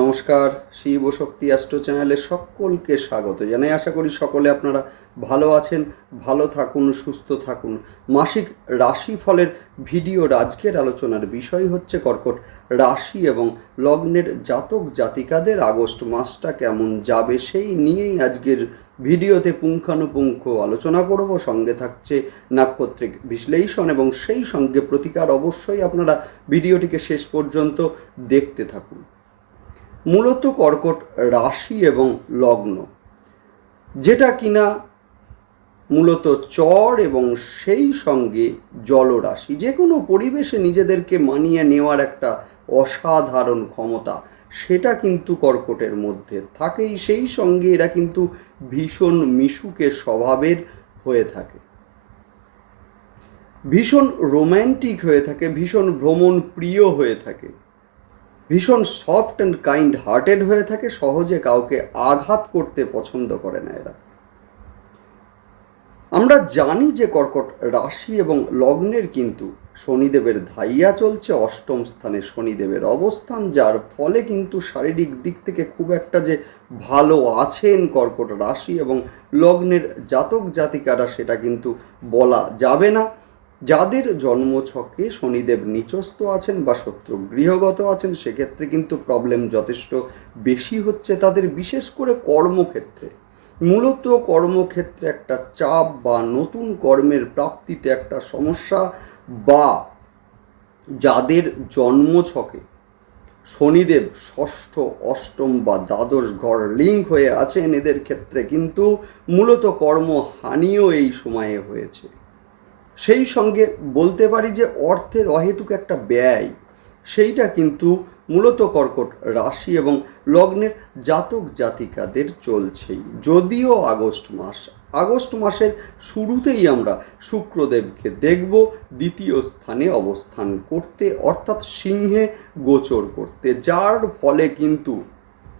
নমস্কার, শিব শক্তি অ্যাস্ট্রো চ্যানেলে সকলকে স্বাগত। জানাই আশা করি সকলে আপনারা ভালো আছেন, ভালো থাকুন, সুস্থ থাকুন। মাসিক রাশিফলের ভিডিওর আজকের আলোচনার বিষয় হচ্ছে কর্কট রাশি এবং লগ্নের জাতক জাতিকাদের আগস্ট মাসটা কেমন যাবে সেই নিয়েই আজকের ভিডিওতে পুঙ্খানুপুঙ্খ আলোচনা করব। সঙ্গে থাকছে নাক্ষত্রিক বিশ্লেষণ এবং সেই সঙ্গে প্রতিকার অবশ্যই আপনারা ভিডিওটিকে শেষ পর্যন্ত দেখতে থাকুন। মূলত কর্কট রাশি এবং লগ্ন। যেটা কিনা মূলত চর এবং সেই সঙ্গে জলরাশি। যে কোনো পরিবেশে নিজেদেরকে মানিয়ে নেওয়ার একটা অসাধারণ ক্ষমতা, সেটা কিন্তু কর্কটের মধ্যে থাকেই। সেই সঙ্গে এরা কিন্তু ভীষণ মিশুকে স্বভাবের হয়ে থাকে। ভীষণ রোম্যান্টিক হয়ে থাকে, ভীষণ ভ্রমণ প্রিয় হয়ে থাকে। ভীষণ সফট অ্যান্ড কাইন্ড হার্টেড হয়ে থাকে, সহজে কাউকে আঘাত করতে পছন্দ করে না এরা। আমরা জানি যে কর্কট রাশি এবং লগ্নের কিন্তু শনিদেবের ধাইয়া চলছে, অষ্টম স্থানে শনিদেবের অবস্থান, যার ফলে কিন্তু শারীরিক দিক থেকে খুব একটা যে ভালো আছেন কর্কট রাশি এবং লগ্নের জাতক জাতিকারা, সেটা কিন্তু বলা যাবে না। যাদের জন্মছকে শনিদেব নিচস্থ আছেন বা শত্রু গৃহগত আছেন, সেক্ষেত্রে কিন্তু প্রবলেম যথেষ্ট বেশি হচ্ছে তাদের, বিশেষ করে কর্মক্ষেত্রে। মূলত কর্মক্ষেত্রে একটা চাপ বা নতুন কর্মের প্রাপ্তিতে একটা সমস্যা বা যাদের জন্মছকে শনিদেব ষষ্ঠ, অষ্টম বা দ্বাদশ ঘর লিঙ্ক হয়ে আছেন, এদের ক্ষেত্রে কিন্তু মূলত কর্মহানিও এই সময়ে হয়েছে। সেই সঙ্গে বলতে পারি যে অর্থের অহেতুক একটা ব্যয়, সেইটা কিন্তু মূলত কর্কট রাশি এবং লগ্নের জাতক জাতিকাদের চলছেই। যদিও আগস্ট মাস, আগস্ট মাসের শুরুতেই আমরা শুক্রদেবকে দেখব, দ্বিতীয় স্থানে অবস্থান করতে, অর্থাৎ সিংহে গোচর করতে, যার ফলে কিন্তু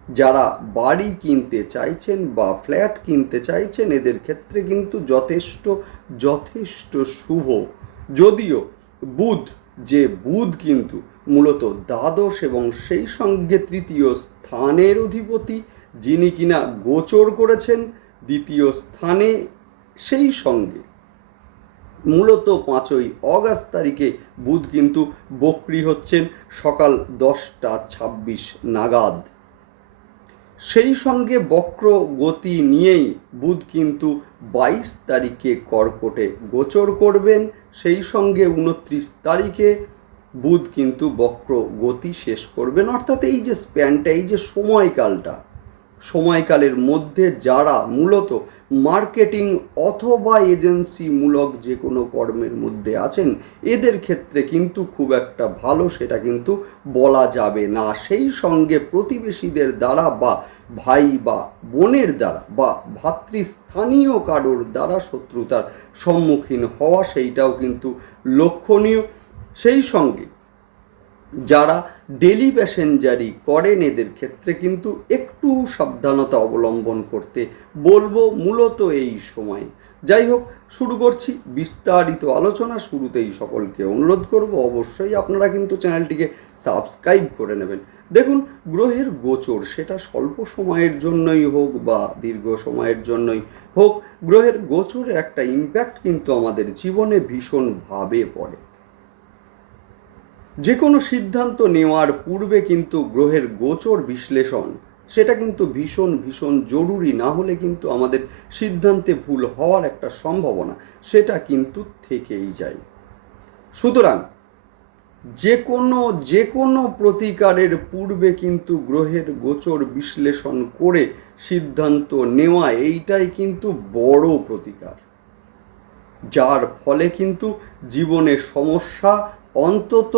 যারা বাড়ি কিনতে চাইছেন বা ফ্ল্যাট কিনতে চাইছেন, এদের ক্ষেত্রে কিন্তু যথেষ্ট যথেষ্ট শুভ। যদিও বুধ, যে বুধ কিন্তু মূলত দ্বাদশ এবং সেই সঙ্গে তৃতীয় স্থানের অধিপতি, যিনি কিনা গোচর করেছেন দ্বিতীয় স্থানে, সেই সঙ্গে। মূলত পাঁচই অগাস্ট তারিখে বুধ কিন্তু বক্রি হচ্ছেন সকাল দশটা ছাব্বিশ নাগাদ। সেই সঙ্গে বক্র গতি নিয়েই বুধ কিন্তু বাইশ তারিখে কর্কটে গোচর করবেন। সেই সঙ্গে উনত্রিশ তারিখে বুধ কিন্তু বক্র গতি শেষ করবেন। অর্থাৎ এই যে স্প্যানটা এই যে সময়কালটা, সময়কালের মধ্যে যারা মূলত মার্কেটিং অথবা এজেন্সিমূলক যে কোনো কর্মের মধ্যে আছেন, এদের ক্ষেত্রে কিন্তু খুব একটা ভালো সেটা কিন্তু বলা যাবে না। সেই সঙ্গে প্রতিবেশীদের দ্বারা বা ভাই বা বোনের দ্বারা বা ভাতৃস্থানীয় কারোর দ্বারা শত্রুতার সম্মুখীন হওয়া সেইটাও কিন্তু লক্ষণীয়। সেই সঙ্গে যারা ডেলি প্যাসেঞ্জারি করেন এদের ক্ষেত্রে কিন্তু একটু সাবধানতা অবলম্বন করতে বলব মূলত এই সময়। যাই হোক, শুরু করছি বিস্তারিত আলোচনা শুরুতেই সকলকে অনুরোধ করব, অবশ্যই আপনারা কিন্তু চ্যানেলটিকে সাবস্ক্রাইব করে নেবেন। দেখুন, গ্রহের গোচর সেটা স্বল্প সময়ের জন্যই হোক বা দীর্ঘ সময়ের জন্যই হোক, গ্রহের গোচরের একটা ইম্প্যাক্ট কিন্তু আমাদের জীবনে ভীষণভাবে পড়ে। যে কোনো সিদ্ধান্ত নেওয়ার পূর্বে কিন্তু গ্রহের গোচর বিশ্লেষণ, সেটা কিন্তু ভীষণ ভীষণ জরুরি, না হলে কিন্তু আমাদের সিদ্ধান্তে ভুল হওয়ার একটা সম্ভাবনা, সেটা কিন্তু থেকেই যায়। সুতরাং যে কোনো যে কোনো প্রতিকারের পূর্বে কিন্তু গ্রহের গোচর বিশ্লেষণ করে সিদ্ধান্ত নেওয়া, এইটাই কিন্তু বড় প্রতিকার। যার ফলে কিন্তু জীবনের সমস্যা অন্তত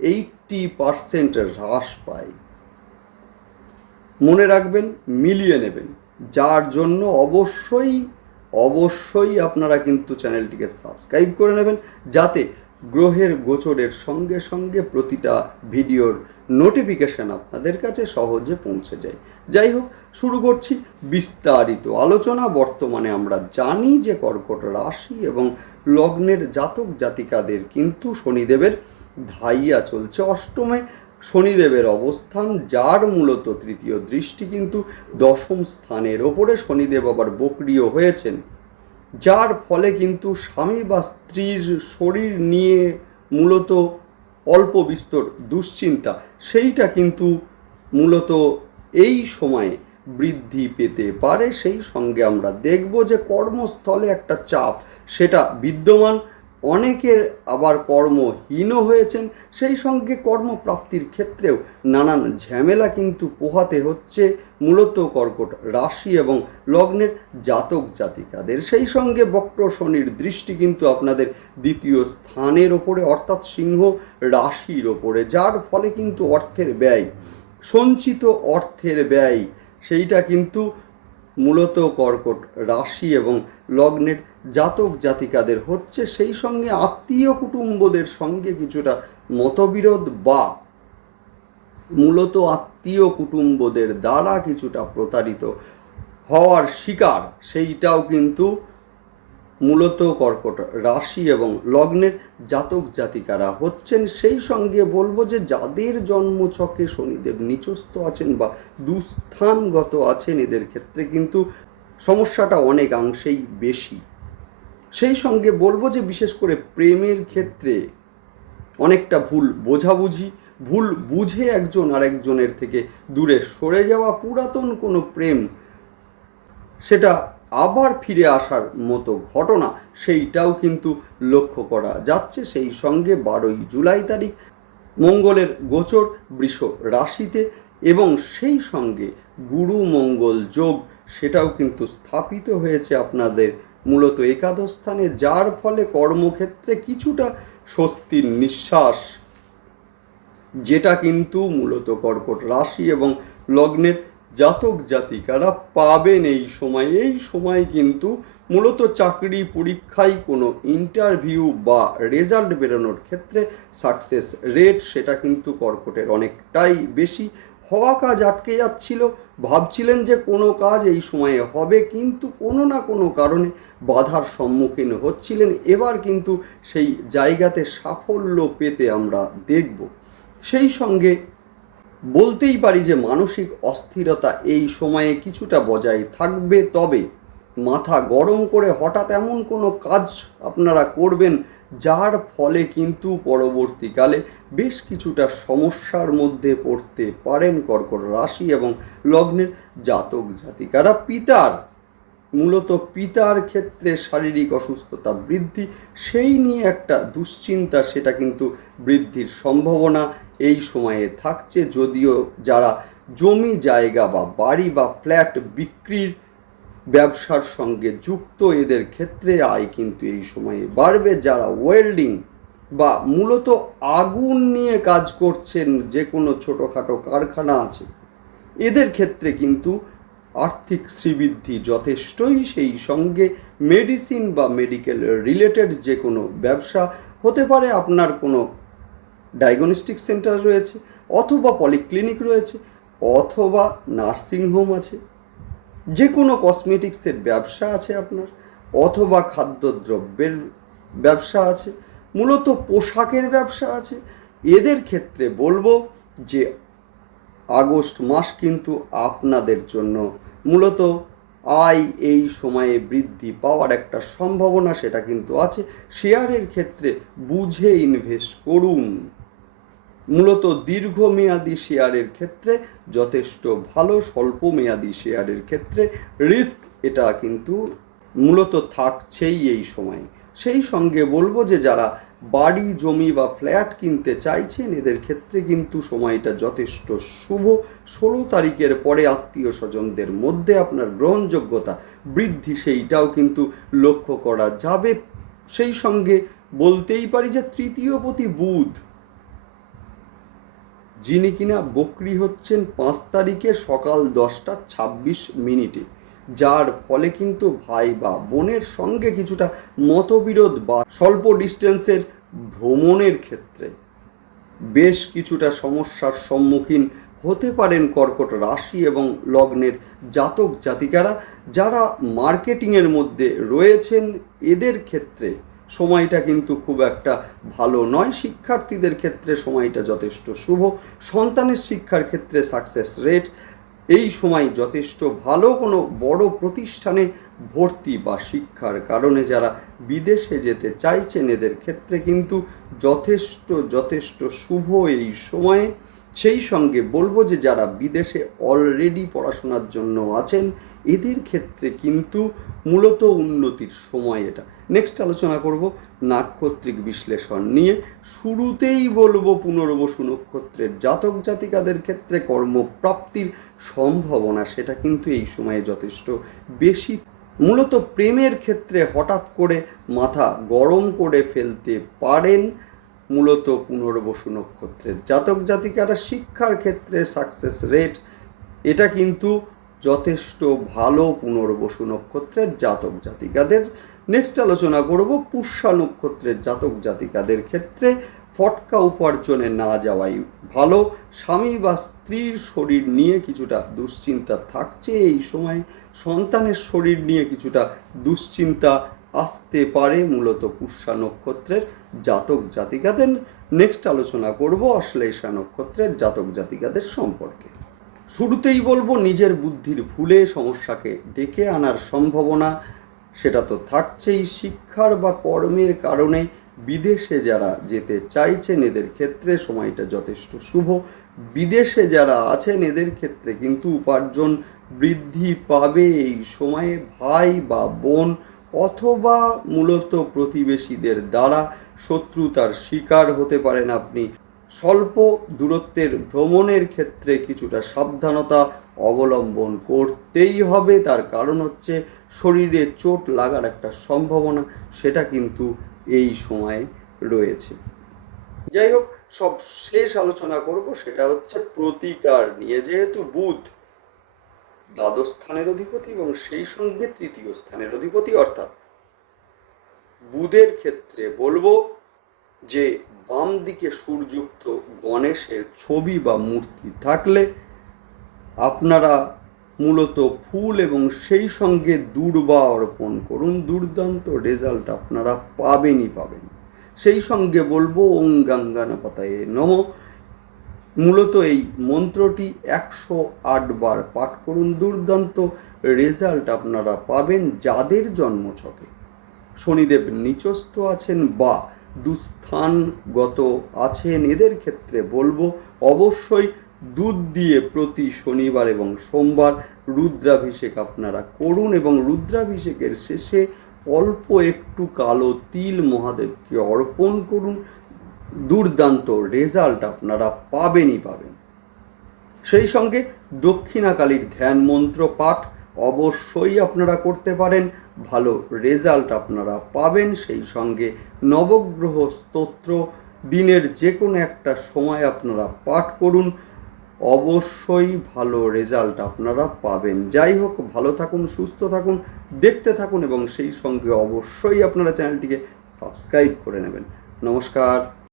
এইটটি পারসেন্ট হ্রাস পায়। মনে রাখবেন, মিলিয়ে নেবেন। যার জন্য অবশ্যই অবশ্যই আপনারা কিন্তু চ্যানেলটিকে সাবস্ক্রাইব করে নেবেন, যাতে গ্রহের গোচরের সঙ্গে সঙ্গে প্রতিটা ভিডিওর নোটিফিকেশান আপনাদের কাছে সহজে পৌঁছে যায়। যাই হোক, শুরু করছি বিস্তারিত আলোচনা। বর্তমানে আমরা জানি যে কর্কট রাশি এবং লগ্নের জাতক জাতিকাদের কিন্তু শনিদেবের ধাইয়া চলছে অষ্টমে। শনিদেবের অবস্থান, যার মূলত তৃতীয় দৃষ্টি কিন্তু দশম স্থানের ওপরে। শনিদেব আবার বক্রিয় হয়েছেন, যার ফলে কিন্তু স্বামী বা স্ত্রীর শরীর নিয়ে মূলত অল্প বিস্তর দুশ্চিন্তা। সেইটা কিন্তু মূলত এই সময়ে বৃদ্ধি পেতে পারে, সেই সঙ্গে আমরা দেখব যে কর্মস্থলে একটা চাপ, সেটা বিদ্যমান। অনেকের আবার কর্মহীনও হয়েছেন, সেই সঙ্গে কর্মপ্রাপ্তির ক্ষেত্রেও নানান ঝামেলা কিন্তু পোহাতে হচ্ছে, মূলত কর্কট রাশি এবং লগ্নের জাতক জাতিকাদের। সেই সঙ্গে বক্র শনির দৃষ্টি কিন্তু আপনাদের দ্বিতীয় স্থানের ওপরে, অর্থাৎ সিংহ রাশির ওপরে, যার ফলে কিন্তু অর্থের ব্যয় সঞ্চিত অর্থের ব্যয়, সেইটা কিন্তু মূলত কর্কট রাশি এবং লগ্নের জাতক জাতিকাদের হচ্ছে। সেই সঙ্গে আত্মীয় কুটুম্বদের সঙ্গে কিছুটা মতবিরোধ বা মূলত আত্মীয় কুটুম্বদের দ্বারা কিছুটা প্রতারিত হওয়ার শিকার, সেইটাও কিন্তু মূলত কর্কট রাশি এবং লগ্নের জাতক জাতিকারা হচ্ছেন সেই সঙ্গে বলব যে যাদের জন্মছকে শনিদেব নিচস্থ আছেন বা দুস্থানগত আছেন, এদের ক্ষেত্রে কিন্তু সমস্যাটা অনেকাংশেই বেশি। সেই সঙ্গে বলব যে বিশেষ করে প্রেমের ক্ষেত্রে অনেকটা ভুল বোঝাবুঝি, ভুল বুঝে একজন আরেকজনের থেকে দূরে সরে যাওয়া পুরাতন কোনো প্রেম, সেটা আবার ফিরে আসার মতো ঘটনা সেইটাও কিন্তু লক্ষ্য করা যাচ্ছে। সেই সঙ্গে বারোই জুলাই তারিখ মঙ্গলের গোচর বৃষ রাশিতে এবং সেই সঙ্গে গুরু মঙ্গল যোগ সেটাও কিন্তু স্থাপিত হয়েছে আপনাদের মূলত একাদশ স্থানে, যার ফলে কর্মক্ষেত্রে কিছুটা স্বস্তির নিঃশ্বাস, যেটা কিন্তু মূলত কর্কট রাশি এবং লগ্নের জাতক জাতিকারা পাবেন এই সময়। এই সময় কিন্তু মূলত চাকরি পরীক্ষায় কোনো ইন্টারভিউ বা রেজাল্ট বেরোনোর ক্ষেত্রে সাকসেস রেট সেটা কিন্তু কর্কটের অনেকটাই বেশি। হওয়া কাজ আটকে যাচ্ছিল, ভাবছিলেন যে কোনো কাজ এই সময়ে হবে কিন্তু কোনো না কোনো কারণে বাধার সম্মুখীন হচ্ছিলেন। এবার কিন্তু সেই জায়গাতে সাফল্য পেতে আমরা দেখব। সেই সঙ্গে বলতেই পারি যে মানসিক অস্থিরতা এই সময়ে কিছুটা বজায় থাকবে, তবে মাথা গরম করে হঠাৎ এমন কোনো কাজ আপনারা করবেন যার ফলে কিন্তু পরবর্তীকালে বেশ কিছুটা সমস্যার মধ্যে পড়তে পারেন কর্কট রাশি এবং লগ্নের জাতক জাতিকারা। পিতার, মূলত পিতার ক্ষেত্রে শারীরিক অসুস্থতা বৃদ্ধি, সেই নিয়ে একটা দুশ্চিন্তা, সেটা কিন্তু বৃদ্ধির সম্ভাবনা এই সময়ে থাকছে যদিও যারা জমি, জায়গা বা বাড়ি বা ফ্ল্যাট বিক্রির ব্যবসার সঙ্গে যুক্ত, এদের ক্ষেত্রে আয় কিন্তু এই সময়ে বাড়বে। যারা ওয়েল্ডিং বা মূলত আগুন নিয়ে কাজ করছেন, যে কোনো ছোটোখাটো কারখানা আছে, এদের ক্ষেত্রে কিন্তু আর্থিক শ্রীবৃদ্ধি যথেষ্টই। সেই সঙ্গে মেডিসিন বা মেডিকেল রিলেটেড যে কোনো ব্যবসা হতে পারে। আপনার কোনো ডায়াগনস্টিক সেন্টার রয়েছে, অথবা পলিক্লিনিক রয়েছে, অথবা নার্সিংহোম আছে। যে কোনো কসমেটিক্সের ব্যবসা আছে আপনার, অথবা খাদ্যদ্রব্যের ব্যবসা আছে, মূলত পোশাকের ব্যবসা আছে। এদের ক্ষেত্রে বলব যে আগস্ট মাস কিন্তু আপনাদের জন্য মূলত আয় এই সময়ে বৃদ্ধি পাওয়ার একটা সম্ভাবনা সেটা কিন্তু আছে। শেয়ারের ক্ষেত্রে বুঝে ইনভেস্ট করুন। মূলত দীর্ঘমেয়াদী শেয়ারের ক্ষেত্রে, যথেষ্ট ভালো স্বল্প মেয়াদী শেয়ারের ক্ষেত্রে রিস্ক এটা কিন্তু মূলত থাকছেই এই সময়। সেই সঙ্গে বলব যে যারা বাড়ি, জমি বা ফ্ল্যাট কিনতে চাইছেন, এদের ক্ষেত্রে কিন্তু সময়টা যথেষ্ট শুভ। ষোলো তারিখের পরে আত্মীয় স্বজনদের মধ্যে আপনার গ্রহণযোগ্যতা বৃদ্ধি, সেইটাও কিন্তু লক্ষ্য করা যাবে। সেই সঙ্গে বলতেই পারি যে তৃতীয়পতি বুধ যিনি কিনা বকরি হচ্ছেন পাঁচ তারিখে সকাল দশটা ছাব্বিশ মিনিটে। যার ফলে কিন্তু ভাই বা বোনের সঙ্গে কিছুটা মতবিরোধ বা স্বল্প ডিস্টেন্সের ভ্রমণের ক্ষেত্রে। বেশ কিছুটা সমস্যার সম্মুখীন হতে পারেন কর্কট রাশি এবং লগ্নের জাতক জাতিকারা যারা মার্কেটিংয়ের মধ্যে রয়েছেন, এদের ক্ষেত্রে। সময়টা কিন্তু খুব একটা ভালো নয়। শিক্ষার্থীদের ক্ষেত্রে সময়টা যথেষ্ট শুভ। সন্তানের শিক্ষার ক্ষেত্রে সাকসেস রেট এই সময় যথেষ্ট ভালো কোনো বড় প্রতিষ্ঠানে ভর্তি বা শিক্ষার কারণে যারা বিদেশে যেতে চাইছেন, এদের ক্ষেত্রে কিন্তু যথেষ্ট যথেষ্ট শুভ এই সময়ে। সেই সঙ্গে বলব যে যারা বিদেশে অলরেডি পড়াশোনার জন্য আছেন এদের ক্ষেত্রে কিন্তু মূলত উন্নতির সময় এটা। নেক্সট আলোচনা করব নাক্ষত্রিক বিশ্লেষণ নিয়ে। শুরুতেই বলব পুনর্বসু নক্ষত্রের জাতক জাতিকাদের ক্ষেত্রে কর্মপ্রাপ্তির সম্ভাবনা সেটা কিন্তু এই সময়ে যথেষ্ট বেশি। মূলত প্রেমের ক্ষেত্রে হঠাৎ করে মাথা গরম করে ফেলতে পারেন মূলত পুনর্বসু নক্ষত্রের জাতক জাতিকারা শিক্ষার ক্ষেত্রে সাকসেস রেট এটা কিন্তু যথেষ্ট ভালো পুনর্বসু নক্ষত্রের জাতক জাতিকাদের। নেক্সট আলোচনা করব পুষ্যা নক্ষত্রের জাতক জাতিকাদের ক্ষেত্রে। ফটকা উপার্জনে না যাওয়াই ভালো। স্বামী বা স্ত্রীর শরীর নিয়ে কিছুটা দুশ্চিন্তা থাকছে। এই সময় সন্তানের শরীর নিয়ে কিছুটা দুশ্চিন্তা আসতে পারে মূলত পুষ্যা নক্ষত্রের জাতক জাতিকাদের। নেক্সট আলোচনা করব অশ্লেষা নক্ষত্রের জাতক জাতিকাদের সম্পর্কে। শুরুতেই বলব নিজের বুদ্ধির ভুলে সমস্যাকে ডেকে আনার সম্ভাবনা, সেটা তো থাকছেই শিক্ষার বা কর্মের কারণে। বিদেশে যারা যেতে চাইছেন, এদের ক্ষেত্রে সময়টা যথেষ্ট শুভ। বিদেশে যারা আছেন, এদের ক্ষেত্রে কিন্তু উপার্জন বৃদ্ধি পাবে এই সময়ে ভাই বা বোন অথবা মূলত প্রতিবেশীদের দ্বারা শত্রুতার শিকার হতে পারেন আপনি। স্বল্প দূরত্বের ভ্রমণের ক্ষেত্রে কিছুটা সাবধানতা অবলম্বন করতেই হবে। তার কারণ হচ্ছে শরীরে চোট লাগার একটা সম্ভাবনা, সেটা কিন্তু এই সময়ে রয়েছে। যাই হোক, সব শেষ আলোচনা করব, সেটা হচ্ছে প্রতিকার নিয়ে। যেহেতু বুধ দ্বাদশ স্থানের অধিপতি এবং সেই সঙ্গে তৃতীয় স্থানের অধিপতি, অর্থাৎ বুধের ক্ষেত্রে বলব যে বাম দিকে সুরযুক্ত গণেশের ছবি বা মূর্তি থাকলে আপনারা মূলত ফুল এবং সেই সঙ্গে দূর্বা অর্পণ করুন। দুর্দান্ত রেজাল্ট আপনারা পাবেনই পাবেন। সেই সঙ্গে বলব, ওং গাঙ্গানা পাতায় নম। মূলত এই মন্ত্রটি একশো বার পাঠ করুন। দুর্দান্ত রেজাল্ট আপনারা পাবেন যাদের জন্মছকে। শনিদেব নিচস্থ আছেন বা দুস্থানগত আছেন, এদের ক্ষেত্রে বলব অবশ্যই দুধ দিয়ে প্রতি শনিবার এবং সোমবার রুদ্রাভিষেক আপনারা করুন এবং রুদ্রাভিষেকের শেষে অল্প একটু কালো তিল মহাদেবকে অর্পণ করুন। দুর্দান্ত রেজাল্ট আপনারা পাবেনই পাবেন। সেই সঙ্গে দক্ষিণাকালীর ধ্যান মন্ত্র পাঠ অবশ্যই আপনারা করতে পারেন। ভালো রেজাল্ট আপনারা পাবেন। সেই সঙ্গে নবগ্রহ স্তোত্র, দিনের যে কোনো একটা সময় আপনারা পাঠ করুন। অবশ্যই ভালো রেজাল্ট আপনারা পাবেন। যাই হোক, ভালো থাকুন, সুস্থ থাকুন, দেখতে থাকুন এবং সেই সঙ্গে অবশ্যই আপনারা চ্যানেলটিকে সাবস্ক্রাইব করে নেবেন। নমস্কার।